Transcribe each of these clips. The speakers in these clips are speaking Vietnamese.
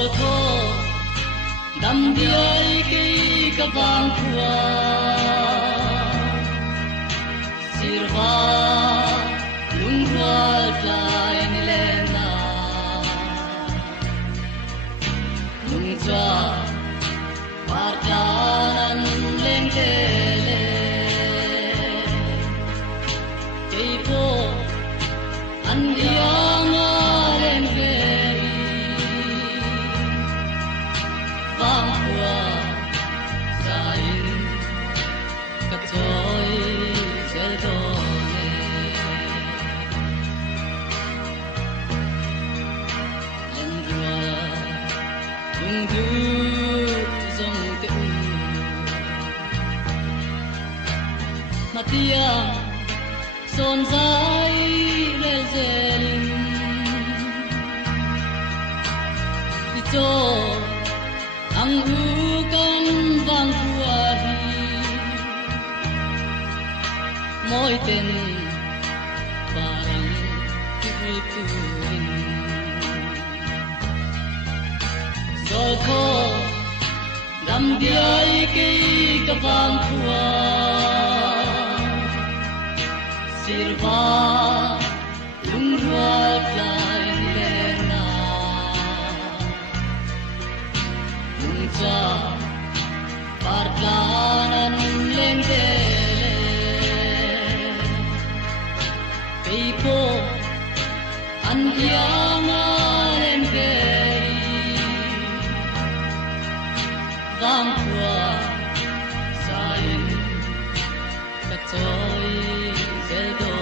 Zol ko dam diai ki ka bang khua sirva lung wal fly ni lena lung cha partan leng le kei po an yang leng le vang qua sain ka toy zel do ne len rua tung du zong te u matia son zai rel zelin ti cho ang hukan vang kuahi moi ten parang tuin zol ko dam diai ki ka vang khua sirva lung rual fly lena lung cha parkanan leng dele kei po an yang len dei vang qua sain ka toy zel do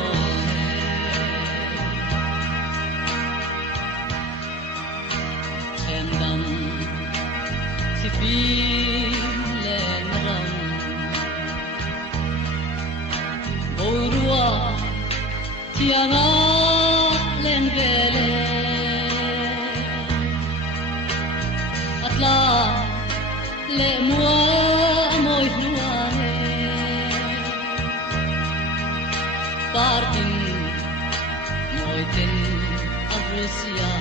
em dam si pi len ram oi rua tianga len vele atla le mua moi rua ne partin moi ten avsia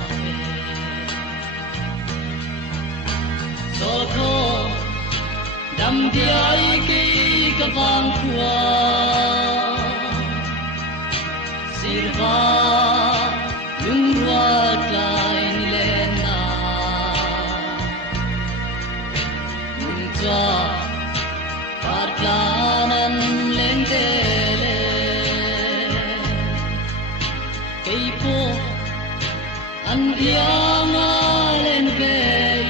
zol ko dam diai ki ka vang khua sirva lung ruat lai ni lena lung cha parkanan leng dele kei po an yang len vei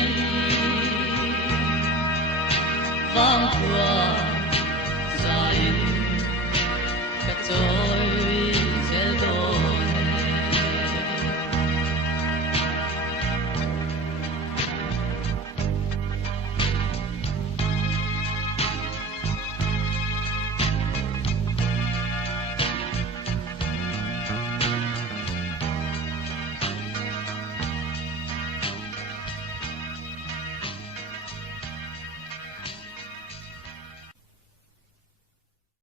vang qua